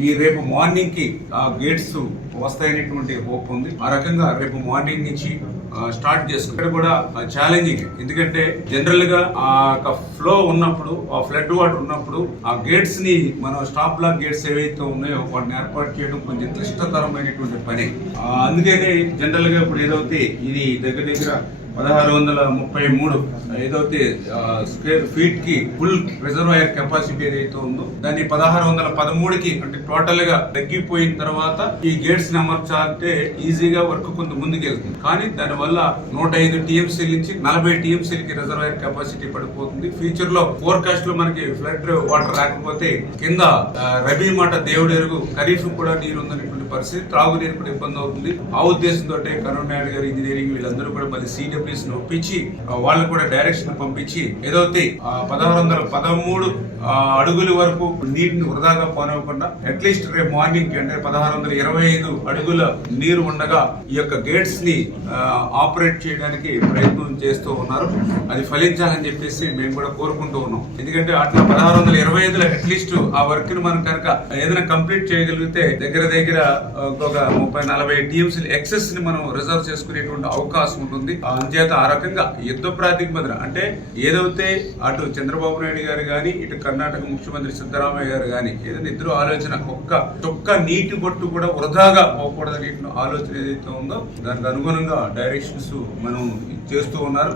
ఈ రేపు మార్నింగ్కి ఆ గేట్స్ వస్తాయనేటువంటి హోప్ ఉంది. ఆ రకంగా రేపు మార్నింగ్ నుంచి స్టార్ట్ చేసుకుంటే కూడా ఛాలెంజింగ్ ఎందుకంటే జనరల్గా ఆ యొక్క ఫ్లో ఉన్నప్పుడు ఆ ఫ్లడ్ వాటర్ ఉన్నప్పుడు ఆ గేట్స్ని మనం స్టాప్ బ్లాక్ గేట్స్ ఏవైతే ఉన్నాయో వాటిని ఏర్పాటు చేయడం కొంచెం క్లిష్టతరమైనటువంటి పని. అందుకనే జనరల్గా ఇప్పుడు ఏదైతే ఇది దగ్గర దగ్గర పదహారు వందల ముప్పై మూడు ఏదైతే స్క్వేర్ ఫీట్కి ఫుల్ రిజర్వాయర్ కెపాసిటీ ఏదైతే ఉందో దాన్ని పదహారు వందల పదమూడుకి అంటే టోటల్గా తగ్గిపోయిన తర్వాత ఈ గేట్స్ని అమర్చాలంటే ఈజీగా వర్క్ కొంత ముందుకు వెళ్తుంది. కానీ దాని వల్ల నూట ఐదు టీఎంసీ నుంచి నలభై టీఎంసీలకి రిజర్వాయర్ కెపాసిటీ పడిపోతుంది. ఫ్యూచర్లో ఫోర్కాస్ట్లో మనకి ఫ్లడ్ వాటర్ రాకపోతే కింద రబీ మాట దేవుడెరుగు ఖరీఫ్ కూడా నీరు ఉందనేటువంటి పరిస్థితి త్రాగునీరు కూడా ఇబ్బంది అవుతుంది. ఆ ఉద్దేశంతో కరుణ్ నాయుడు గారు ఇంజనీరింగ్ వీళ్ళందరూ కూడా మళ్ళీ సీనియర్ ని ఒప్పించి వాళ్ళకు వాళ్ళని కూడా డైరెక్షన్ పంపించి ఏదైతే పదహారు వందల పదమూడు అడుగుల వరకు నీటిని వృధాగా పోనివ్వకుండా అట్లీస్ట్ రేపు మార్నింగ్కి అంటే పదహారు వందల ఇరవై ఐదు అడుగుల నీరు ఉండగా ఈ యొక్క గేట్స్ని ఆపరేట్ చేయడానికి ప్రయత్నం చేస్తూ ఉన్నారు. అది ఫలించాలని చెప్పేసి మేము కూడా కోరుకుంటూ ఉన్నాం. ఎందుకంటే అట్లా పదహారు వందల ఇరవై ఐదులో అట్లీస్ట్ ఆ వర్క్ని మనం కనుక ఏదైనా కంప్లీట్ చేయగలిగితే దగ్గర దగ్గర ఒక ముప్పై నలభై టీమ్స్ ఎక్సెస్ని మనం రిజర్వ్ చేసుకునేటువంటి అవకాశం ఉంటుంది. అందుచేత ఆ రకంగా యుద్ధ ప్రాతిపదికన అంటే ఏదైతే అటు చంద్రబాబు నాయుడు గారు కానీ ఇటు కర్ణాటక ముఖ్యమంత్రి సిద్ధరామయ్య గారు కానీ ఏదైనా ఇద్దరు ఆలోచన ఒక్క చొక్క నీటి బొట్టు కూడా వృధాగా పోకూడదనే ఆలోచన ఏదైతే ఉందో దానికి అనుగుణంగా డైరెక్షన్స్ మనం చేస్తూ ఉన్నారు.